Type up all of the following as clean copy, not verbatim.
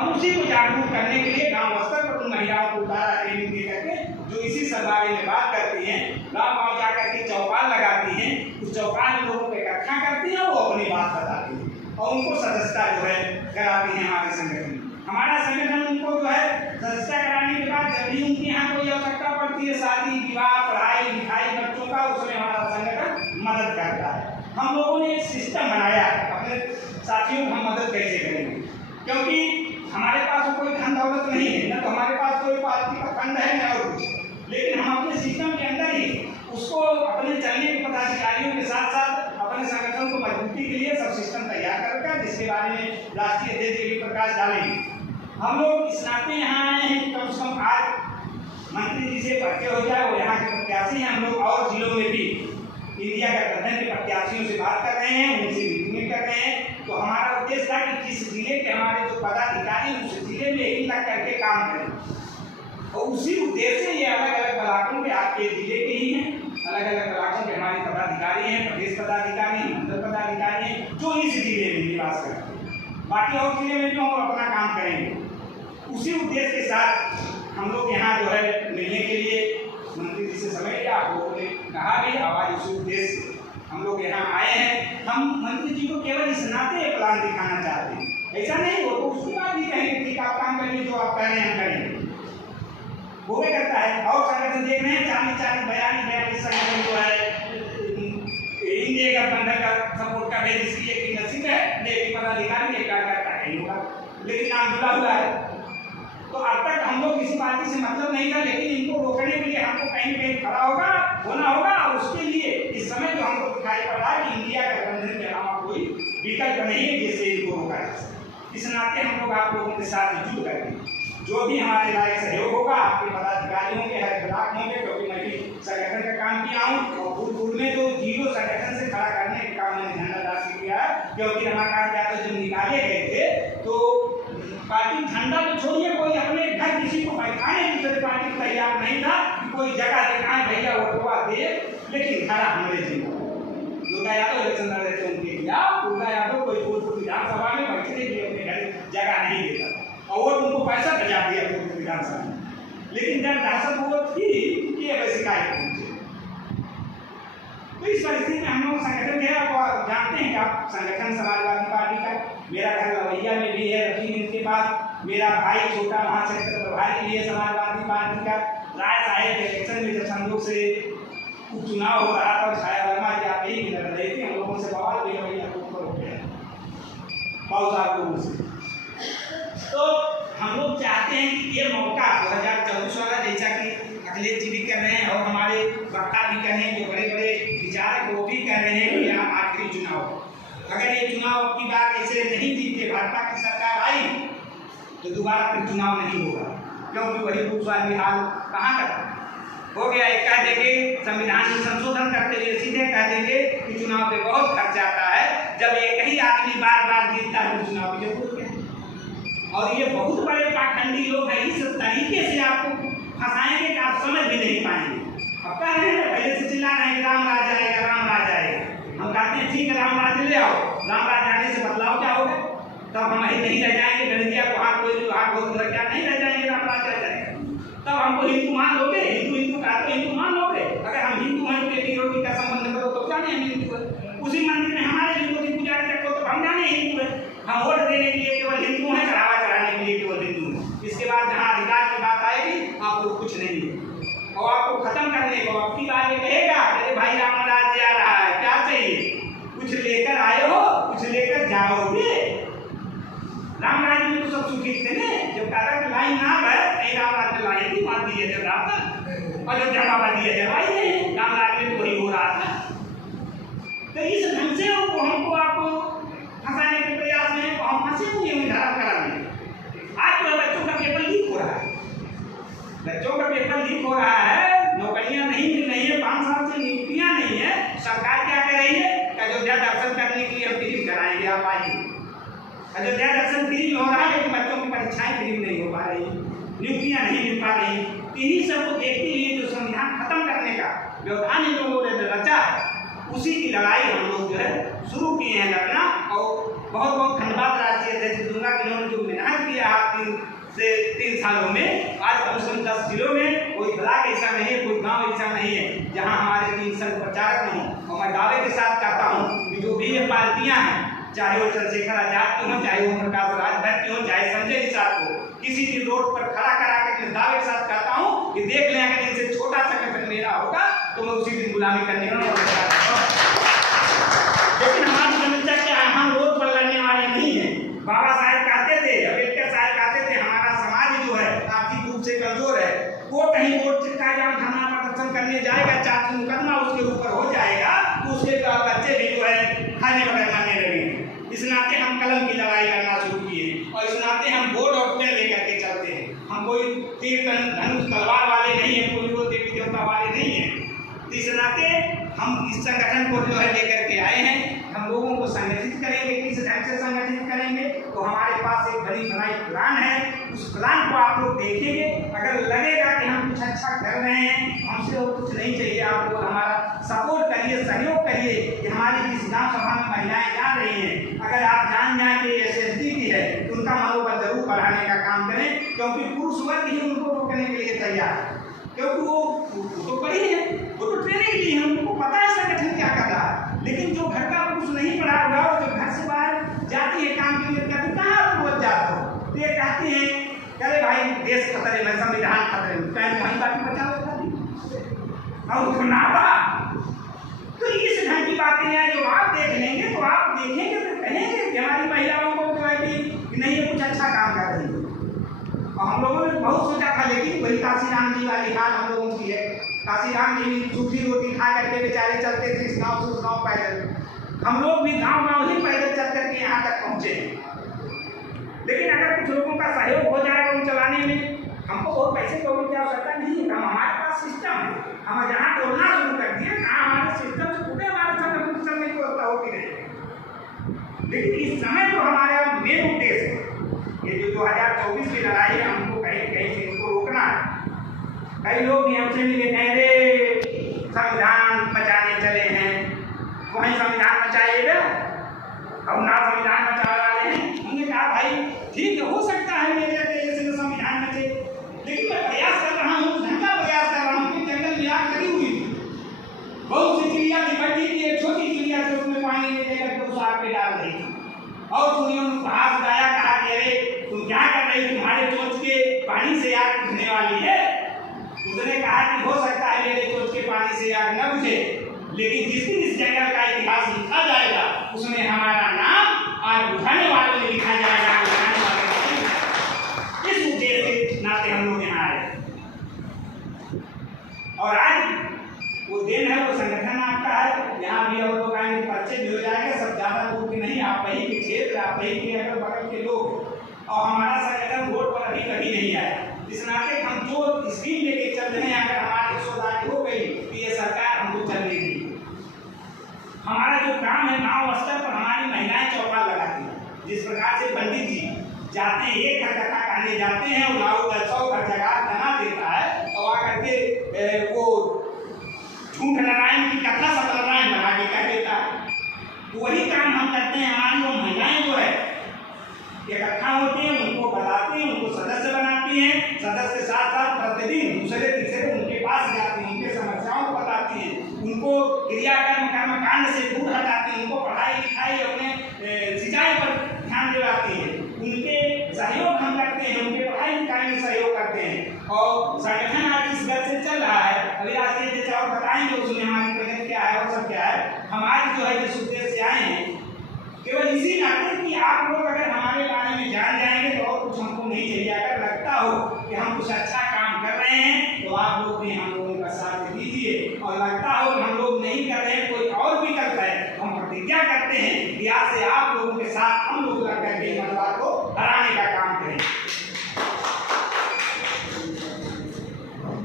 हम उसी को जागरूक करने के लिए गांव स्तर पर उन महिलाओं को उतारा ट्रेनिंग दे करके जो इसी सरबारे में बात करती हैं, गांव गांव जाकर के चौपाल लगाती हैं, उस चौपाल में लोगों को इकट्ठा करती हैं, वो अपनी बात बताती हैं और उनको सदस्यता जो है कराती हैं हमारे संगठन में। हमारा संगठन उनको जो है सदस्यता कराने के बाद जब भी उनके यहाँ कोई आवश्यकता पड़ती है, शादी विवाह पढ़ाई लिखाई बच्चों का, उसमें हमारा संगठन मदद करता है। हम लोगों ने एक सिस्टम बनाया है अपने साथियों को हम मदद कैसे करेंगे, क्योंकि हमारे पास कोई धन दौलत नहीं है, न तो हमारे पास कोई पार्टी का फंड है न और कुछ, लेकिन हम अपने सिस्टम के अंदर ही उसको अपने चलने के पदाधिकारियों के साथ साथ अपने संगठन को मजबूती के लिए सब सिस्टम तैयार कर रखा है, जिसके बारे में राष्ट्रीय अध्यक्ष देवी प्रकाश डालेंगे। हम लोग इस नाते यहाँ आए हैं कि कम से कम आज मंत्री जी से परिचय हो जाए, वो यहाँ के प्रत्याशी हैं। हम लोग और जिलों में भी इंडिया गठबंधन के प्रत्याशियों से बात कर रहे हैं, उनसे मीटिंग कर रहे हैं। तो हमारा उद्देश्य था कि किस जिले के हमारे जो पदाधिकारी उस जिले में एक लग करके काम करें, और उसी उद्देश्य से ये अलग अलग ब्लॉकों के आपके जिले के ही हैं, अलग अलग ब्लॉकों के हमारे पदाधिकारी हैं, प्रदेश पदाधिकारी, मंडल पदाधिकारी हैं, जो इस जिले में निवास करते हैं। बाकी और जिले में जो हम अपना काम करेंगे, उसी उद्देश्य के साथ हम लोग यहाँ जो है मिलने के लिए मंत्री जी से समय लिया, आप लोगों ने कहा भी आवाज उसी उद्देश्य से हम लोग यहाँ आए हैं। हम मंत्री जी को केवल इस नाते प्लान दिखाना चाहते हैं, ऐसा नहीं हो तो उसके बाद भी कहेंगे ठीक आप काम करिए, जो आप कह रहे हैं हम करेंगे, वो भी करता है। और संगठन देख रहे हैं 40-42 संगठन जो है इंडिया गठबंधन का सपोर्ट कर रहे हैं, जिसकी एक नसीब है, लेकिन पदाधिकारी एक कार्यकर्ता नहीं होगा, लेकिन नाम जुड़ा हुआ है। तो अब तक हम लोग किसी पार्टी से मतलब नहीं था, लेकिन इनको रोकने के लिए हमको कहीं कहीं खड़ा होना होगा, और उसके लिए इस समय जो हमको दिखाई पड़ रहा है कि इंडिया गठबंधन के अलावा कोई विकल्प नहीं है जिससे इनको रोका जा सके। इस नाते हम लोग आप लोगों के साथ जुड़ करके जो भी हमारे लायक सहयोग होगा, आपके पदाधिकारी होंगे, हर ब्लॉक होंगे, क्योंकि मैं भी संगठन का काम किया हूँ और दूर में तो जीरो संगठन से खड़ा करने का काम मैंने झंडा राशि किया है, क्योंकि हमारा काम क्या था, जब निकाले गए थे तो पार्टी झंडा तो छोड़िए, कोई अपने घर किसी को बैठाने दूसरे पार्टी तैयार नहीं था कि कोई जगह दिखाए भैया वोटवा दे, लेकिन खड़ा हमारे जिला दुर्गा यादव इलेक्शन लड़ रहे थे उनके खिलाफ। दुर्गा यादव कोई विधानसभा में बैठने के लिए अपने घर जगह नहीं देता था, और वो उनको पैसा बजा दिया विधानसभा में, लेकिन जब दहशत वो थी कि अब शिकायत पहुंचे। तो इस परिस्थिति में हम लोग संगठन गया, आप जानते हैं कि आप संगठन समाजवादी पार्टी का, मेरा घर लवैया में भी है, रफीक इनके पास, मेरा भाई छोटा महाक्षेत्र प्रभारी भी है समाजवादी पार्टी का। राय साहेब के इलेक्शन में जब संयोग से उपचुनाव हो रहा था, छाया वर्मा जी आप ही लड़ रहे थे, हम लोगों से बवाल भी लवैया को ऊपर हो गया बहुत सारे लोगों से। तो हम लोग चाहते हैं कि ये मौका 2024 वाला, जैसा कि अखिलेश जी भी कर रहे हैं और हमारे वक्ता भी कर रहे हैं, जो बड़े बड़े विचारक वो भी कर रहे हैं कि यहाँ आखिरी चुनाव, अगर ये चुनाव की बात ऐसे नहीं जीते, भाजपा की सरकार आई तो दोबारा फिर चुनाव नहीं होगा, क्योंकि वही भूसवाल हाल कहाँ का हो गया। एक कह देंगे संविधान में संशोधन करते हुए सीधे कह देंगे कि चुनाव पे बहुत खर्च आता है, जब एक ही आदमी बार बार जीतता है तो चुनाव की जरूरत है। और ये बहुत बड़े पाखंडी लोग हैं, इस तरीके से आपको फंसाएंगे कि आप समझ भी नहीं पाएंगे। अब कह रहे हैं पहले से चिल्ला रहे हैं राम राज आएगा, राम राज आएगा, हम कहते हैं ठीक है राम राज ले आओ, राम राज आने से बदलाव क्या होगा, तब हम नहीं रह जाएंगे, गणितिया को हाथ कोई हाथ बहुत क्या नहीं रह जाएंगे, राम राज आ जाएगा, तब हमको हिंदू मान लोगे, हिंदू का तो हिंदू मान लोगे। अगर हम हिंदू हैं तो एक रोटी का संबंध करो तो जाने हम हिंदू है, उसी मंदिर में हमारे हिंदू की पुजारी रखो तो हम जाने हिंदू है, हम वोट देने के लिए केवल हिंदू हैं, चढ़ावा चढ़ाने के लिए केवल हिंदू हैं। इसके बाद जहाँ अधिकार की बात आएगी आपको कुछ नहीं है, और आपको खत्म करने को आपकी बात ये कहेगा अरे भाई राम राज आ रहा है, क्या चाहिए, कुछ लेकर आए हो कुछ लेकर जाओगे। राम राज में तो सब सुखी थे ना, जब काका की लाइन ना है नहीं, राम राज ने लाई थी मार दिए जब रात अयोध्या बाबा दिए जलवाई नहीं, राम राज में वही हो रहा था। तो इस ढंग से वो हमको आपको फंसाने के प्रयास में हम फंसे हुए हैं धारण कराने। आज तो बच्चों का पेपर लीक हो रहा है, बच्चों का पेपर लीक हो रहा है, नौकरियां नहीं मिल रही है, 5 साल से नियुक्तियां नहीं है। सरकार क्या कर रही है, अयोध्या दर्शन करने के लिए हम फ्री कराएंगे, आप आइए। अयोध्या दर्शन फ्री हो रहा है, लेकिन बच्चों की परीक्षाएं फ्री नहीं हो पा रही, नियुक्तियां नहीं मिल पा रही। इन्हीं सबको देखते हुए जो संविधान खत्म करने का व्यवधान इन लोगों ने रचा है, उसी की लड़ाई हम लोग जो है शुरू किए हैं लड़ना, और बहुत बहुत धन्यवाद राष्ट्रीय अध्यक्ष दूंगा कि उन्होंने जो मेहनत किया 3 सालों में। आज कम से कम 10 जिलों में कोई ब्लॉक ऐसा नहीं है, कोई गांव ऐसा नहीं है जहां हमारे 3 संघ प्रचारक हों। और मैं दावे के साथ कहता हूं कि जो भी ये पार्टियां हैं, चाहे वो चंद्रशेखर आजाद की हो, चाहे वो प्रकाश राज भट्ट की हो, चाहे संजय निषाद को, किसी भी रोड पर खड़ा करा के दावे के साथ कहता हूं कि देख लें अगर इनसे छोटा संगठन मेरा होगा तो मैं उसी दिन गुलामी करने के लिए तैयार हूं। लेकिन हमारी समस्या क्या है, हम रोड पर लड़ने वाले नहीं है। बाबा साहब कहते थे, अम्बेडकर साहब कहते थे, हमारा समाज जो है आर्थिक रूप से कमजोर है, वो कहीं वोट चिपका जाम धरना प्रदर्शन करने जाएगा, 4 मुकदमा उसके ऊपर हो जाएगा तो उसके बच्चे भी जो है खाने बगैर मरने लगेंगे। इस नाते हम कलम की लड़ाई करना शुरू किए और इस नाते हम बोर्ड और पेन लेकर के चलते हैं। हम कोई तीर धनुष तलवार वाले नहीं है, कोई वो देवी देवता वाले नहीं है। इस नाते हम इस संगठन को जो है लेकर के आए हैं। हम लोगों को संगठित करेंगे। किस ढंग से संगठित करेंगे तो हमारे पास एक बड़ी बनाई प्लान है। उस प्लान को आप लोग देखेंगे, अगर लगेगा कि हम कुछ अच्छा कर रहे हैं, हमसे और कुछ नहीं चाहिए, आप लोग हमारा सपोर्ट करिए, सहयोग करिए कि हमारी इस ग्राम सभा में महिलाएं जा रही हैं, अगर आप जान जाए कि SSD की है तो उनका मनोबल जरूर बढ़ाने का काम करें, क्योंकि पुरुष वर्ग ही उनको रोकने के लिए तैयार है। क्योंकि वो तो पढ़ी है, वो तो ट्रेनिंग ली है, उनको पता है संगठन क्या कर रहा है। लेकिन जो घर का पुरुष नहीं पढ़ा हुआ और जो घर से बाहर जाती है काम के लिए, कहती कहाँ आप रोज जाते हो, तो ये कहती है अरे भाई देश खतरे में, संविधान खतरे में, पहले वहीं बाकी बचाओ और उसको नापा। तो इस ढंग की बातें हैं जो आप देख लेंगे तो आप देखेंगे तो कहेंगे कि हमारी महिलाओं को जो है कि नहीं ये कुछ अच्छा काम कर रही है। और हम लोगों ने बहुत सोचा था, लेकिन वही काशीराम जी वाली हाल हम लोगों की है। काशीराम जी सूखी रोटी खा करके बेचारे चलते थे इस गाँव से उस गाँव पैदल। हम लोग भी गाँव गाँव ही पैदल चल करके यहाँ तक पहुँचे। लेकिन अगर कुछ लोगों का सहयोग हो जाएगा उन चलाने में, हमको बहुत पैसे कौड़ी की आवश्यकता नहीं है। हमारे पास सिस्टम है, हम जहाँ तोड़ना शुरू कर दिए कहाँ हमारे सिस्टम से पूरे हमारे संगठन चलने की व्यवस्था होती रहे। लेकिन इस समय जो हमारा मेन उद्देश्य है, ये जो 2024 की लड़ाई है, हमको कहीं कहीं से इसको रोकना है। कई लोग भी हमसे मिले, कह रहे संविधान बचाने चले हैं, वहीं संविधान बचाइएगा और ना संविधान बचा वाले हैं। हमने कहा भाई ठीक है, हो सकता है मेरे जैसे संविधान बचे, लेकिन मैं प्रयास कर रहा हूँ, ढंगा प्रयास कर रहा हूँ कि जंगल में आग लगी हुई थी, बहुत सी चिड़िया थी, बड़ी थी, एक छोटी चिड़िया थी, उसमें पानी लेकर के उस आग पे डाल रही थी और उन्होंने हाथ उठाया, कहा कि अरे तुम क्या कर रही, तुम्हारे चोंच के पानी से आग बुझने वाली है। उसने कहा कि हो सकता है मेरे चोंच के पानी से आग न बुझे, लेकिन जिस दिन इस जंगल का इतिहास लिखा जाएगा उसमें हमारा नाम आग बुझाने वालों में लिखा जाएगा, बुझाने वाले नहीं। इस उद्देश्य के नाते हम लोग यहाँ आए और आज वो दिन है, वो संगठन आपका है। यहाँ भी और लोग आएंगे, पर्चे भी हो जाएगा, सब ज़्यादा दूर के नहीं, आप वही के क्षेत्र, आप वही के अगल बगल के लोग। और हमारा संगठन वोट पर अभी कभी नहीं आया। इस नाते हम जो स्कीम लेके चल रहे हैं, अगर हमारी हिस्सेदारी हो गई तो ये सरकार हमको चलने दी। हमारा जो काम है गाँव स्तर पर हमारी महिलाएं चौपाल लगाती हैं। जिस प्रकार से पंडित जी जाते हैं, एक घर कथा कहने जाते हैं और लाओ 100 घर जगह बना देता है और आकर के वो झूठ नारायण की कथा सत्यनारायण बना के कह देता है। तो वही काम हम करते हैं। हमारी वो महिलाएं जो है इकट्ठा होती हैं, उनको बताती हैं, उनको सदस्य बनाती हैं, सदस्य के साथ साथ प्रतिदिन दूसरे तीसरे उनके पास जाती हैं, उनके समस्याओं को बताती हैं, उनको क्रियाकर्म कर्मकांड से दूर हटाती हैं, उनको पढ़ाई लिखाई अपने सिंचाई पर ध्यान दिलाती हैं, उनके सहयोग हम करते हैं, उनके पढ़ाई लिखाई में सहयोग करते हैं। और संगठन आज इस घर से चल रहा है, अभी राष्ट्रीय अध्यक्ष और बताएंगे उसमें हमारी प्रगति क्या है और सब क्या है। हमारी जो है जिस उद्देश्य से आए हैं केवल इसी नाते कि आप लोग अगर हमारे बारे में जान जाएंगे तो और कुछ हमको नहीं चाहिए। अगर लगता हो कि हम कुछ अच्छा काम कर रहे हैं तो आप लोग भी हम लोगों का साथ दीजिए, और लगता हो कि हम लोग नहीं कर रहे हैं, कोई और विकल्प है, हम प्रतिज्ञा करते हैं कि आज से आप लोगों के साथ हम लोग लग करके मतदान को हराने का काम करें।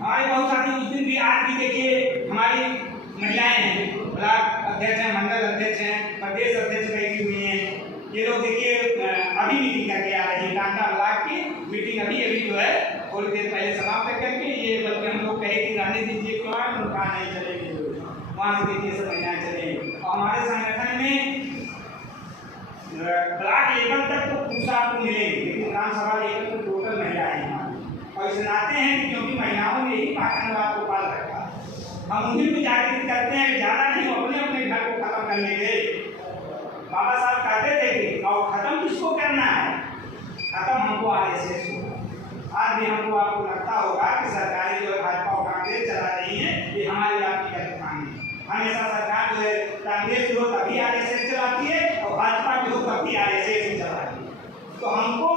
हमारे बहुत साथी उस दिन भी, आज भी देखिए हमारी महिलाएं हैं, ब्लॉक अध्यक्ष हैं, मंडल अध्यक्ष हैं, प्रदेश अध्यक्ष बैठी हुई हैं। ये लोग देखिए अभी मीटिंग करके आ रही है, टांका ब्लॉक की मीटिंग अभी जो है थोड़ी देर पहले समाप्त करके, ये बल्कि हम लोग कहे कि रहने दीजिए, क्यों उनका नहीं चलेंगे, वहाँ से देखिए सब महिलाएं चलेंगे। और हमारे संगठन में ब्लॉक लेवल तक तो पुरुष आपको मिलेंगे, लेकिन ग्राम सभा लेवल तो टोटल महिलाएं हैं हमारी। और इसे नाते हैं कि क्योंकि महिलाओं ने ही पाखंडवाद को पाल रखा है। हम उन्हीं को जागृत करते हैं कि ज़्यादा नहीं, अपने अपने घर को खत्म करने के। बाबा साहब कहते थे कि और खत्म किसको करना है, खत्म हमको RSS होगा। आज भी हमको आपको लगता होगा कि सरकारें जो भाजपा और कांग्रेस चला रही है ये हमारी आपकी गलत काम है। हमेशा सरकार जो है कांग्रेस हो तभी RSS चलाती है और भाजपा जो हो तभी RSS ही चलाती है। तो हमको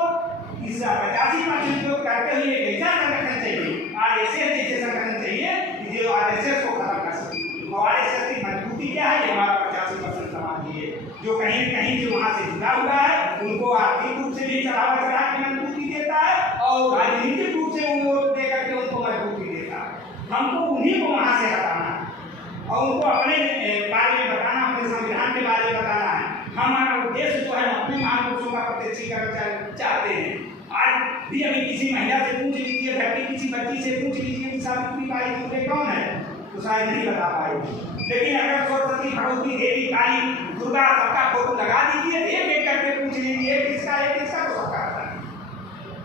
इस 85% लोग कहते हुए एक ऐसा संगठन चाहिए, RSS जैसे संगठन चाहिए जो RSS को खत्म कर सके। और RSS की मजबूती क्या है, हमारा 85% समाज ही है जो कहीं न कहीं जो वहाँ से जुड़ा हुआ है, उनको आर्थिक रूप से भी चढ़ावा चढ़ा के मजबूती देता है और राजनीतिक रूप से वो वोट दे करके उनको मजबूती देता है। हमको उन्हीं को वहाँ से हटाना है और उनको अपने बारे में बताना, अपने संविधान के बारे में बताना है। हमारा उद्देश्य जो है अपने महापुरुषों का प्रत्यक्षीकरण चाहते हैं। आज भी अभी किसी महिला से पूछ लीजिए, घर की किसी बच्ची से पूछ लीजिए कि सावित्री बाई फुले कौन है, तो शायद नहीं बता पाएगी। लेकिन अगर सरस्वती, भगवती, देवी, काली, दुर्गा सबका फोटो लगा दीजिए, एक एक करके पूछ लीजिए किसका है किसका, तो सबका आता है।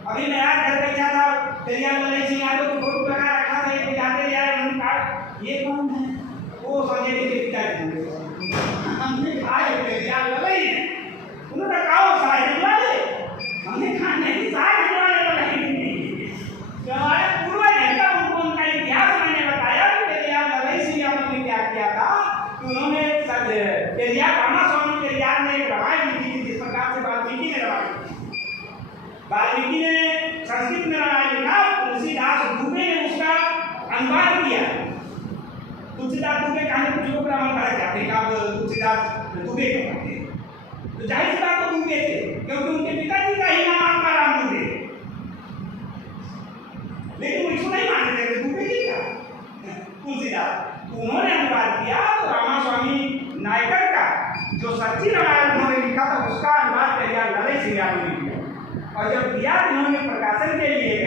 अभी मैं आज घर बैठा था, पेरियार ललई सिंह यादव की फोटो लगा रखा था, एक जाते यार उन्होंने कहा ये कौन है, वो संजय जी के पिताजी। हमने कहा पेरियार ललई है, उन्होंने कहा साहिब वाले, हमने कहा नहीं साहिब वाले नहीं, तो हमारे पूर्वज है का उनका इतिहास मैंने बताया कि पेरियार ललई सिंह यादव ने क्या किया था कि उन्होंने पेरियार रामास्वामी पेरियार ने एक रामायण लिखी थी, जिस प्रकार से वाल्मीकि ने रामायण लिखी। वाल्मीकि ने संस्कृत में रामायण लिखा, तुलसीदास दुबे ने उसका अनुवाद किया। तुलसीदास दुबे कहानी कुछ लोग ब्राह्मण पढ़ जाते हैं, अब तुलसीदास दुबे को पढ़ते हैं, तो जाहिर सी बात तो दुबे थे क्योंकि उनके पिताजी का ही नाम आत्मा राम दुबे, लेकिन वो इसको नहीं मानते थे दुबे जी का तुलसीदास। उन्होंने अनुवाद किया तो रामास्वामी नायकर का जो सच्ची रामायण उन्होंने लिखा था उसका अनुवाद पेरियार ललई सिंह यादव ने किया। और जब दिया इन्होंने प्रकाशन के लिए